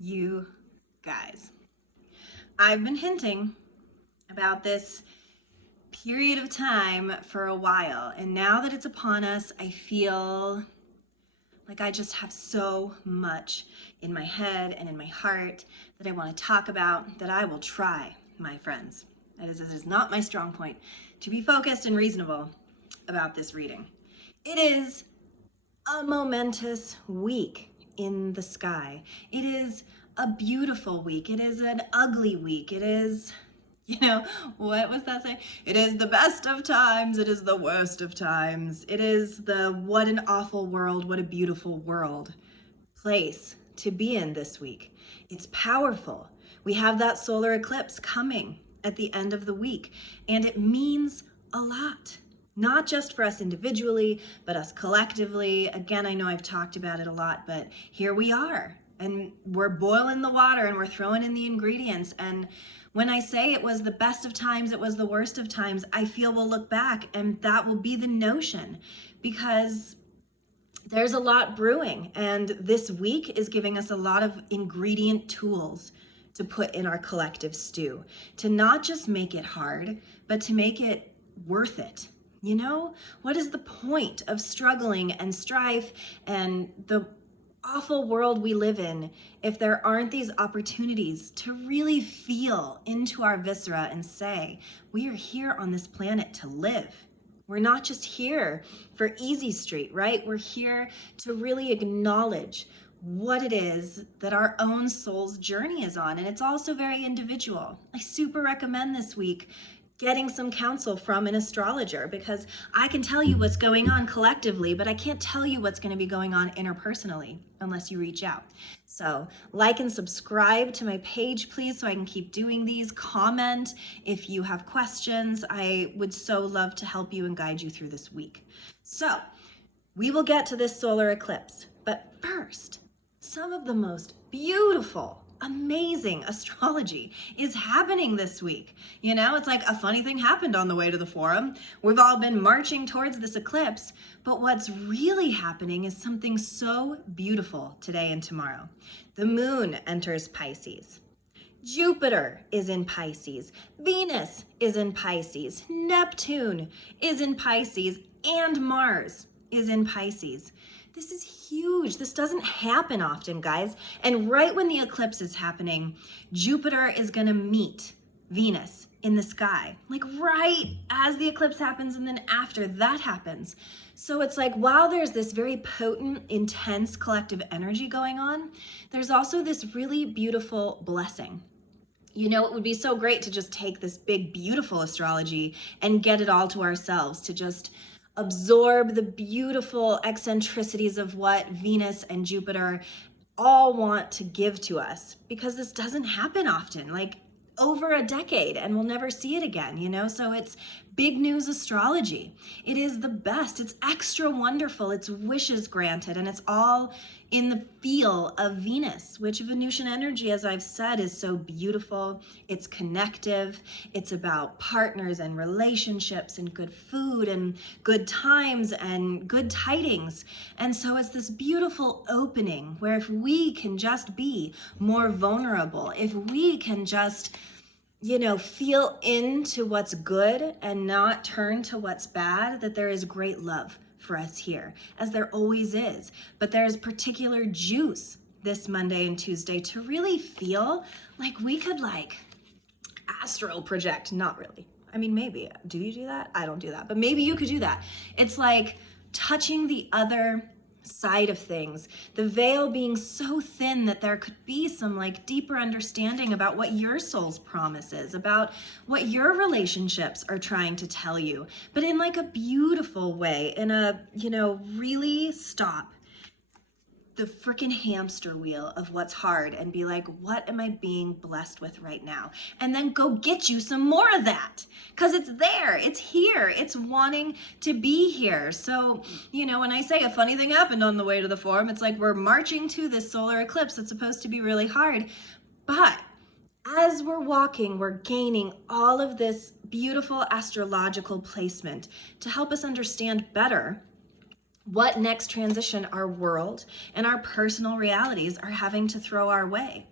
You guys, I've been hinting about this period of time for a while, and now that it's upon us, I feel like I just have so much in my head and in my heart that I want to talk about that I will try, my friends. That is not my strong point, to be focused and reasonable about this reading. It is a momentous week in the sky. It is a beautiful week. It is an ugly week. It is, what was that saying? It is the best of times. It is the worst of times. It is the what an awful world, what a beautiful world place to be in this week. It's powerful. We have that solar eclipse coming at the end of the week, and it means a lot. Not just for us individually, but us collectively. Again, I know I've talked about it a lot, but here we are. And we're boiling the water and we're throwing in the ingredients. And when I say it was the best of times, it was the worst of times, I feel we'll look back and that will be the notion, because there's a lot brewing. And this week is giving us a lot of ingredient tools to put in our collective stew, to not just make it hard, but to make it worth it. What is the point of struggling and strife and the awful world we live in if there aren't these opportunities to really feel into our viscera and say, we are here on this planet to live. We're not just here for easy street, right? We're here to really acknowledge what it is that our own soul's journey is on. And it's also very individual. I super recommend this week getting some counsel from an astrologer, because I can tell you what's going on collectively, but I can't tell you what's going to be going on interpersonally unless you reach out. So like and subscribe to my page, please, so I can keep doing these. Comment if you have questions. I would so love to help you and guide you through this week. So we will get to this solar eclipse, but first, some of the most beautiful, amazing astrology is happening this week. It's like a funny thing happened on the way to the forum. We've all been marching towards this eclipse, but what's really happening is something so beautiful today and tomorrow. The moon enters Pisces. Jupiter is in Pisces. Venus is in Pisces. Neptune is in Pisces, and Mars is in Pisces. This is huge. This doesn't happen often, guys. And right when the eclipse is happening, Jupiter is going to meet Venus in the sky, like right as the eclipse happens, and then after that happens. So it's like, while there's this very potent, intense collective energy going on, there's also this really beautiful blessing. It would be so great to just take this big, beautiful astrology and get it all to ourselves, to just absorb the beautiful eccentricities of what Venus and Jupiter all want to give to us, because this doesn't happen often, like over a decade, and we'll never see it again, So it's big news astrology. It is the best. It's extra wonderful. It's wishes granted, and it's all in the feel of Venus, which Venusian energy, as I've said, is so beautiful. It's connective. It's about partners and relationships and good food and good times and good tidings. And so it's this beautiful opening where if we can just be more vulnerable, if we can just feel into what's good and not turn to what's bad, that there is great love for us here, as there always is. But there's particular juice this Monday and Tuesday to really feel like we could astral project. Not really. I mean, maybe. Do you do that? I don't do that. But maybe you could do that. It's like touching the other side of things, the veil being so thin that there could be some deeper understanding about what your soul's promise is, about what your relationships are trying to tell you, but in a beautiful way, in a, really stop the freaking hamster wheel of what's hard and be like, what am I being blessed with right now? And then go get you some more of that, because it's there, it's here, it's wanting to be here. So, when I say a funny thing happened on the way to the forum, it's like we're marching to this solar eclipse that's supposed to be really hard. But as we're walking, we're gaining all of this beautiful astrological placement to help us understand better what next transition our world and our personal realities are having to throw our way.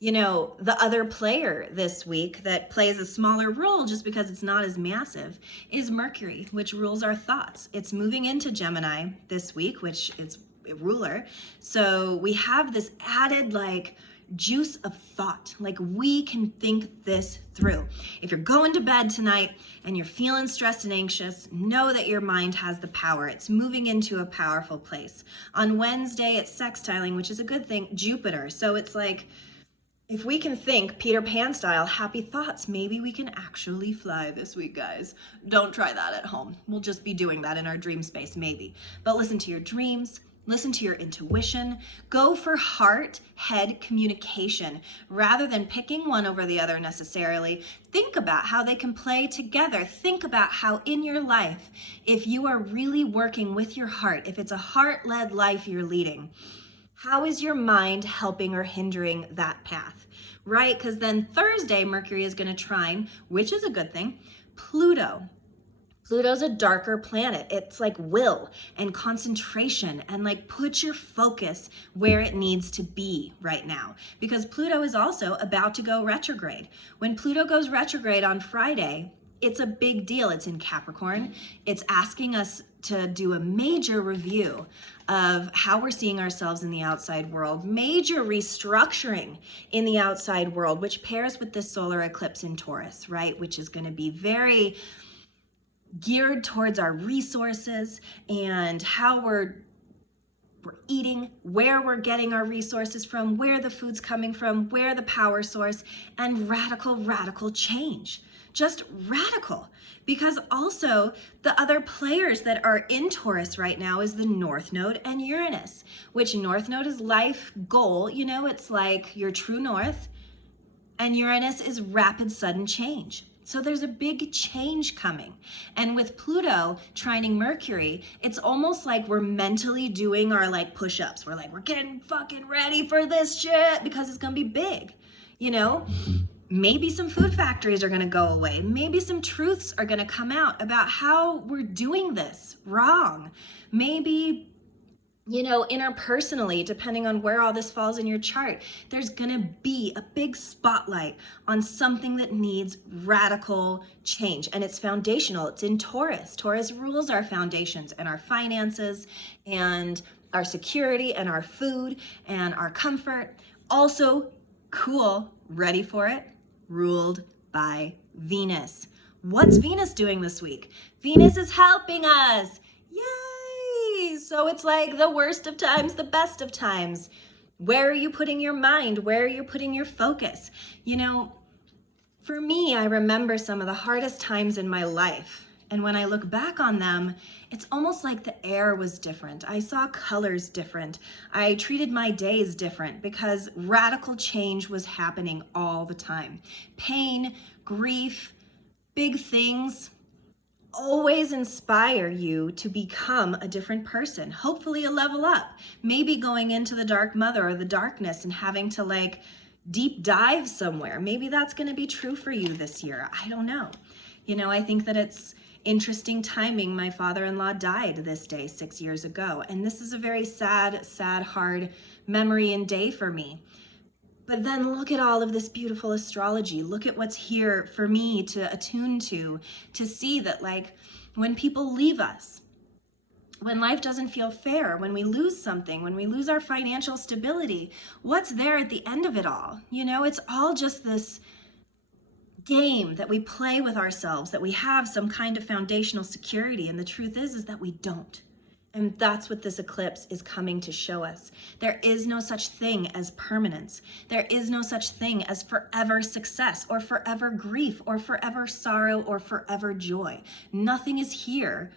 You know, the other player this week that plays a smaller role just because it's not as massive is Mercury, which rules our thoughts. It's moving into Gemini this week, which is a ruler. So we have this added like juice of thought. Like we can think this through. If you're going to bed tonight and you're feeling stressed and anxious, know that your mind has the power. It's moving into a powerful place. On Wednesday, it's sextiling, which is a good thing, Jupiter. So it's like, if we can think Peter Pan style happy thoughts, maybe we can actually fly this week, guys. Don't try that at home. We'll just be doing that in our dream space, maybe. But listen to your dreams. Listen to your intuition. Go for heart-head communication rather than picking one over the other necessarily. Think about how they can play together. Think about how in your life, if you are really working with your heart, if it's a heart-led life you're leading, how is your mind helping or hindering that path, right? Because then Thursday, Mercury is going to trine, which is a good thing, Pluto. Pluto's a darker planet. It's like will and concentration and like put your focus where it needs to be right now. Because Pluto is also about to go retrograde. When Pluto goes retrograde on Friday, it's a big deal. It's in Capricorn. It's asking us to do a major review of how we're seeing ourselves in the outside world, major restructuring in the outside world, which pairs with this solar eclipse in Taurus, right? Which is going to be very geared towards our resources and how we're eating, where we're getting our resources from, where the food's coming from, where the power source, and radical change. Just radical. Because also the other players that are in Taurus right now is the North Node and Uranus, which North Node is life goal. You know, it's like your true north, and Uranus is rapid, sudden change. So there's a big change coming. And with Pluto trining Mercury, it's almost like we're mentally doing our like push-ups. We're like, we're getting fucking ready for this shit because it's gonna be big, you know? Maybe some food factories are gonna go away. Maybe some truths are gonna come out about how we're doing this wrong. Maybe, you know, interpersonally, depending on where all this falls in your chart, there's gonna be a big spotlight on something that needs radical change. And it's foundational, it's in Taurus. Taurus rules our foundations and our finances and our security and our food and our comfort. Also, cool, ready for it? Ruled by Venus. What's Venus doing this week? Venus is helping us. Yay! So it's like the worst of times, the best of times. Where are you putting your mind? Where are you putting your focus? You know, for me, I remember some of the hardest times in my life. And when I look back on them, it's almost like the air was different. I saw colors different. I treated my days different because radical change was happening all the time. Pain, grief, big things always inspire you to become a different person, hopefully a level up, maybe going into the dark mother or the darkness and having to like deep dive somewhere. Maybe that's going to be true for you this year. I don't know. You know, I think that it's interesting timing. My father-in-law died this day 6 years ago, and this is a very sad, hard memory and day for me. But then look at all of this beautiful astrology. Look at what's here for me to attune to see that like when people leave us, when life doesn't feel fair, when we lose something, when we lose our financial stability, what's there at the end of it all? You know, it's all just this game that we play with ourselves, that we have some kind of foundational security. And the truth is that we don't. And that's what this eclipse is coming to show us. There is no such thing as permanence. There is no such thing as forever success or forever grief or forever sorrow or forever joy. Nothing is here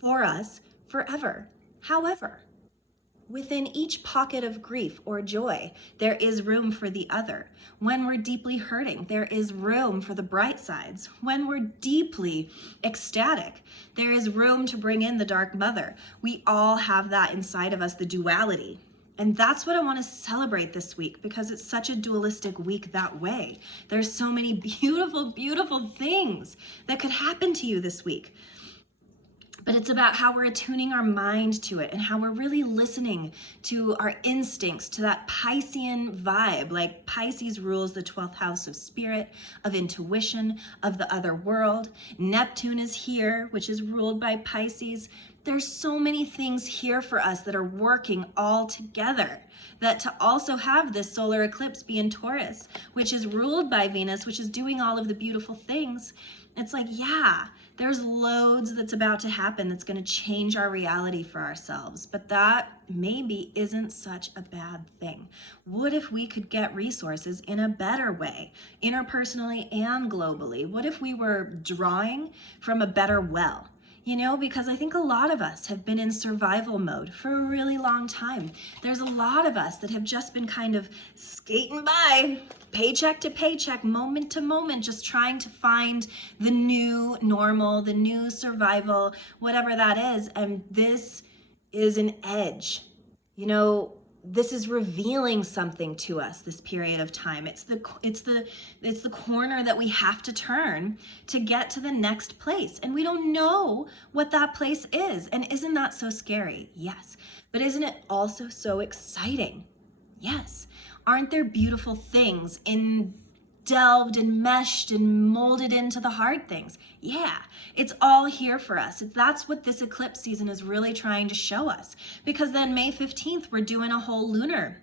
for us forever. However, within each pocket of grief or joy, there is room for the other. When we're deeply hurting, there is room for the bright sides. When we're deeply ecstatic, there is room to bring in the dark mother. We all have that inside of us, the duality. And that's what I want to celebrate this week because it's such a dualistic week that way. There's so many beautiful, beautiful things that could happen to you this week. but it's about how we're attuning our mind to it and how we're really listening to our instincts, to that Piscean vibe. Like Pisces rules the 12th house of spirit, of intuition, of the other world. Neptune is here, which is ruled by Pisces. There's so many things here for us that are working all together. That to also have this solar eclipse be in Taurus, which is ruled by Venus, which is doing all of the beautiful things. It's like, yeah, there's loads that's about to happen that's going to change our reality for ourselves. But that maybe isn't such a bad thing. What if we could get resources in a better way, interpersonally and globally? What if we were drawing from a better well? You know, because I think a lot of us have been in survival mode for a really long time. There's a lot of us that have just been kind of skating by, paycheck to paycheck, moment to moment, just trying to find the new normal, the new survival, whatever that is. And this is an edge. You know, this is revealing something to us, this period of time. It's the corner that we have to turn to get to the next place. And we don't know what that place is. And isn't that so scary? Yes. But isn't it also so exciting? Yes. Aren't there beautiful things delved and meshed and molded into the hard things? Yeah, it's all here for us. That's what this eclipse season is really trying to show us. Because then May 15th, we're doing a whole lunar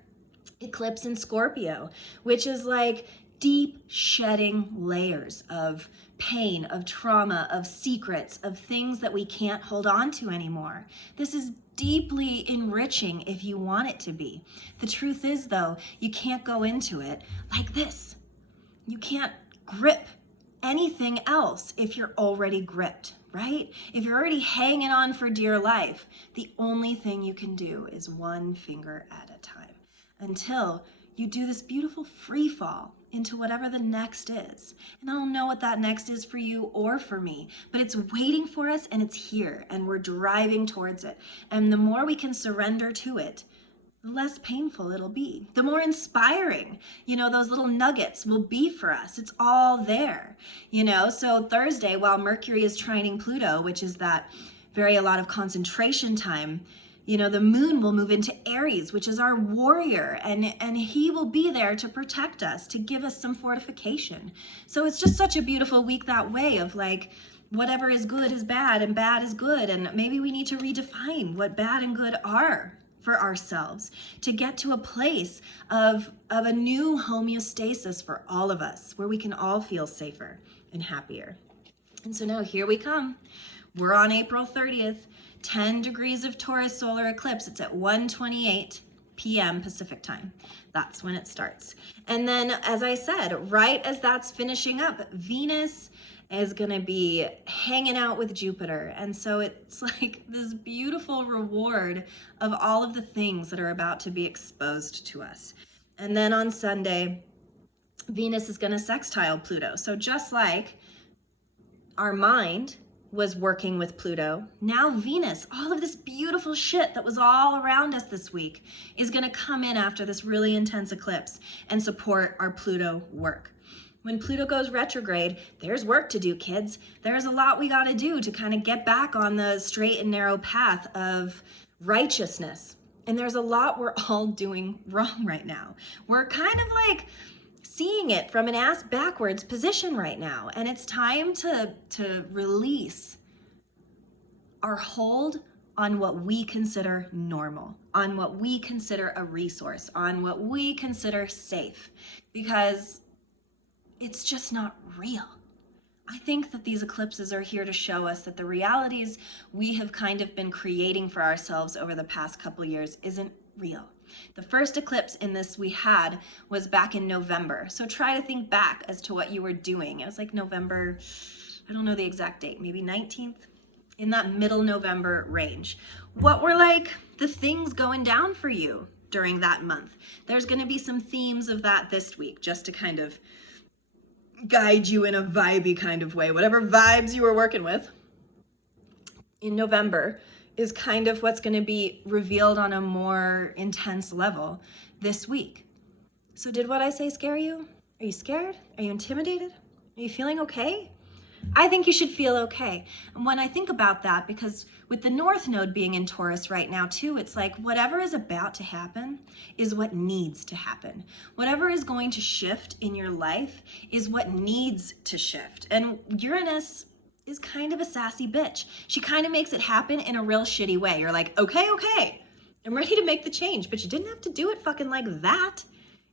eclipse in Scorpio, which is like deep shedding layers of pain, of trauma, of secrets, of things that we can't hold on to anymore. This is deeply enriching if you want it to be. The truth is, though, you can't go into it like this. You can't grip anything else if you're already gripped, right? If you're already hanging on for dear life, the only thing you can do is one finger at a time until you do this beautiful free fall into whatever the next is. And I don't know what that next is for you or for me, but it's waiting for us and it's here and we're driving towards it. And the more we can surrender to it, the less painful it'll be. The more inspiring, those little nuggets will be for us. It's all there, So Thursday, while Mercury is trining Pluto, which is that a lot of concentration time, the moon will move into Aries, which is our warrior, and he will be there to protect us, to give us some fortification. So it's just such a beautiful week that way of like, whatever is good is bad and bad is good. And maybe we need to redefine what bad and good are for ourselves to get to a place of a new homeostasis for all of us, where we can all feel safer and happier. And so now here we come. We're on April 30th, 10 degrees of Taurus solar eclipse. It's at 1:28 p.m. Pacific time. That's when it starts. And then, as I said, right as that's finishing up, Venus is going to be hanging out with Jupiter. And so it's like this beautiful reward of all of the things that are about to be exposed to us. And then on Sunday, Venus is going to sextile Pluto. So just like our mind was working with Pluto, now Venus, all of this beautiful shit that was all around us this week, is going to come in after this really intense eclipse and support our Pluto work. When Pluto goes retrograde, there's work to do, kids. There's a lot we got to do to kind of get back on the straight and narrow path of righteousness. And there's a lot we're all doing wrong right now. We're kind of like seeing it from an ass backwards position right now. And it's time to release our hold on what we consider normal, on what we consider a resource, on what we consider safe, because it's just not real. I think that these eclipses are here to show us that the realities we have kind of been creating for ourselves over the past couple years isn't real. The first eclipse in this we had was back in November. So try to think back as to what you were doing. It was like November, I don't know the exact date, maybe 19th, in that middle November range. What were like the things going down for you during that month? There's going to be some themes of that this week, just to kind of guide you in a vibey kind of way. Whatever vibes you were working with in November is kind of what's going to be revealed on a more intense level this week. So did what I say scare you? Are you scared? Are you intimidated? Are you feeling okay? I think you should feel okay. And when I think about that, because with the North Node being in Taurus right now too, it's like whatever is about to happen is what needs to happen. Whatever is going to shift in your life is what needs to shift. And Uranus is kind of a sassy bitch. She kind of makes it happen in a real shitty way. You're like, okay, I'm ready to make the change, but you didn't have to do it fucking like that.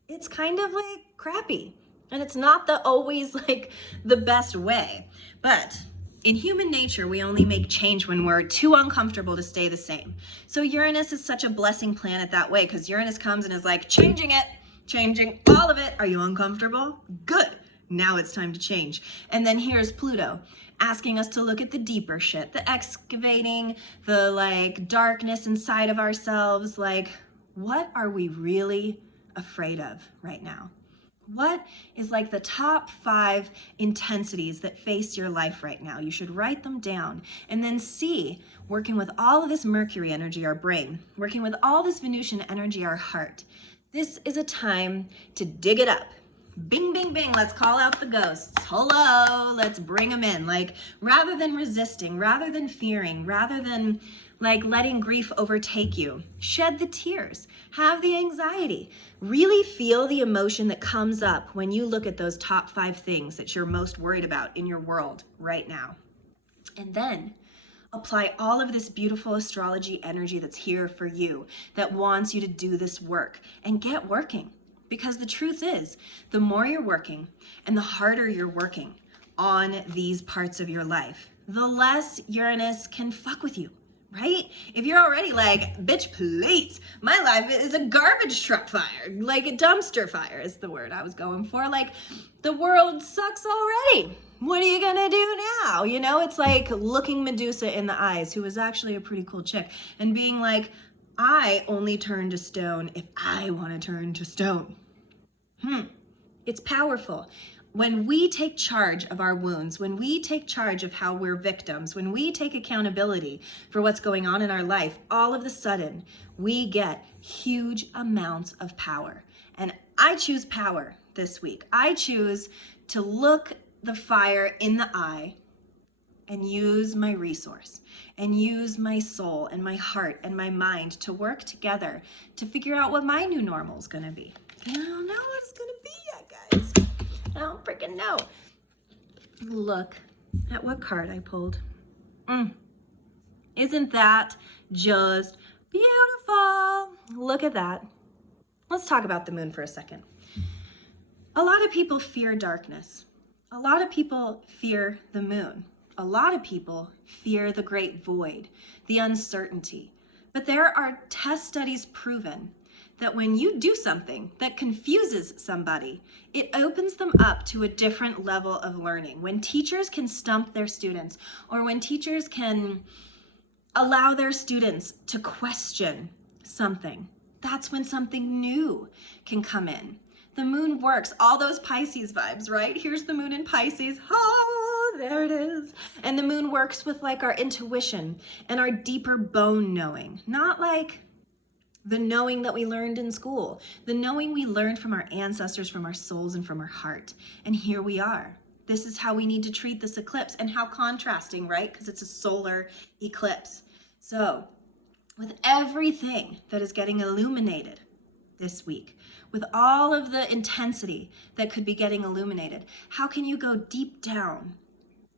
It's kind of like crappy. And it's not the always like the best way. But in human nature, we only make change when we're too uncomfortable to stay the same. So Uranus is such a blessing planet that way, because Uranus comes and is like, changing all of it. Are you uncomfortable? Good. Now it's time to change. And then here's Pluto asking us to look at the deeper shit, the excavating, the like darkness inside of ourselves. Like, what are we really afraid of right now? What is like the top 5 intensities that face your life right now? You should write them down and then see, working with all of this Mercury energy, our brain, working with all this Venusian energy, our heart. This is a time to dig it up. Bing, bing, bing, let's call out the ghosts. Hello, let's bring them in. Like, rather than resisting, rather than fearing, rather than like letting grief overtake you, shed the tears, have the anxiety, really feel the emotion that comes up when you look at those top 5 things that you're most worried about in your world right now. And then apply all of this beautiful astrology energy that's here for you, that wants you to do this work, and get working. Because the truth is, the more you're working and the harder you're working on these parts of your life, the less Uranus can fuck with you, right? If you're already like, bitch, please, my life is a garbage truck fire, like a dumpster fire is the word I was going for. Like, the world sucks already. What are you gonna do now? You know, it's like looking Medusa in the eyes, who was actually a pretty cool chick, and being like, I only turn to stone if I want to turn to stone. It's powerful. When we take charge of our wounds, when we take charge of how we're victims, when we take accountability for what's going on in our life, all of a sudden, we get huge amounts of power. And I choose power this week. I choose to look the fire in the eye and use my resource and use my soul and my heart and my mind to work together to figure out what my new normal is going to be. I don't know what it's going to be yet, guys. I don't freaking know. Look at what card I pulled. Isn't that just beautiful? Look at that. Let's talk about the moon for a second. A lot of people fear darkness. A lot of people fear the moon. A lot of people fear the great void, the uncertainty. But there are test studies proven that when you do something that confuses somebody, it opens them up to a different level of learning. When teachers can stump their students, or when teachers can allow their students to question something, that's when something new can come in. The moon works, all those Pisces vibes, right? Here's the moon in Pisces. Oh, there it is. And the moon works with like our intuition and our deeper bone knowing, not like the knowing that we learned in school, the knowing we learned from our ancestors, from our souls, and from our heart. And here we are. This is how we need to treat this eclipse, and how contrasting, right? Because it's a solar eclipse. So with everything that is getting illuminated this week, with all of the intensity that could be getting illuminated, how can you go deep down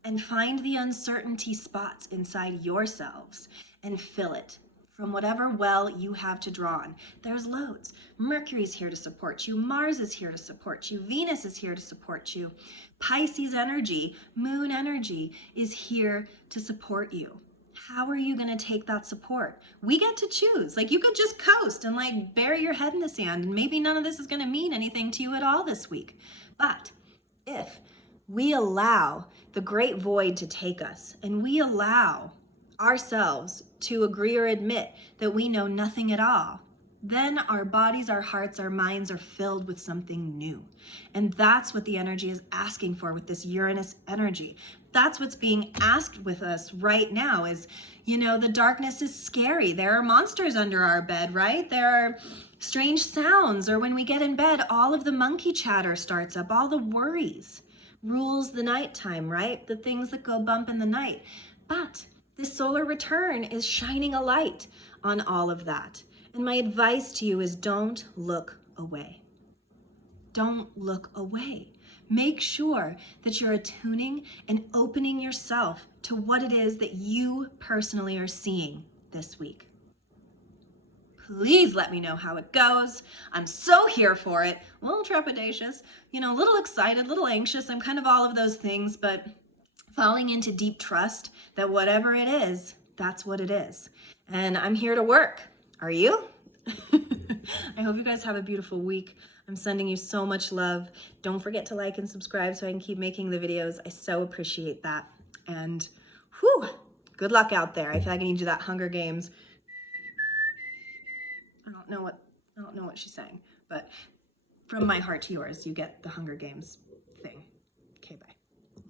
and find the uncertainty spots inside yourselves and fill it from whatever well you have to draw on? There's loads. Mercury's here to support you. Mars is here to support you. Venus is here to support you. Pisces energy, moon energy is here to support you. How are you going to take that support? We get to choose. Like, you could just coast and like bury your head in the sand, and maybe none of this is going to mean anything to you at all this week. But if we allow the great void to take us, and we allow ourselves to agree or admit that we know nothing at all, then our bodies, our hearts, our minds are filled with something new. And that's what the energy is asking for with this Uranus energy. That's what's being asked with us right now is, you know, the darkness is scary. There are monsters under our bed, right? There are strange sounds, or when we get in bed, all of the monkey chatter starts up, all the worries. rules the nighttime, right? The things that go bump in the night. But this solar return is shining a light on all of that. And my advice to you is don't look away. Don't look away. Make sure that you're attuning and opening yourself to what it is that you personally are seeing this week. Please let me know how it goes. I'm so here for it. A little trepidatious, a little excited, a little anxious. I'm kind of all of those things, but falling into deep trust that whatever it is, that's what it is. And I'm here to work. Are you? I hope you guys have a beautiful week. I'm sending you so much love. Don't forget to like and subscribe so I can keep making the videos. I so appreciate that. And good luck out there. I feel like I need to do that Hunger Games. I don't know what she's saying, but from my heart to yours, you get the Hunger Games thing.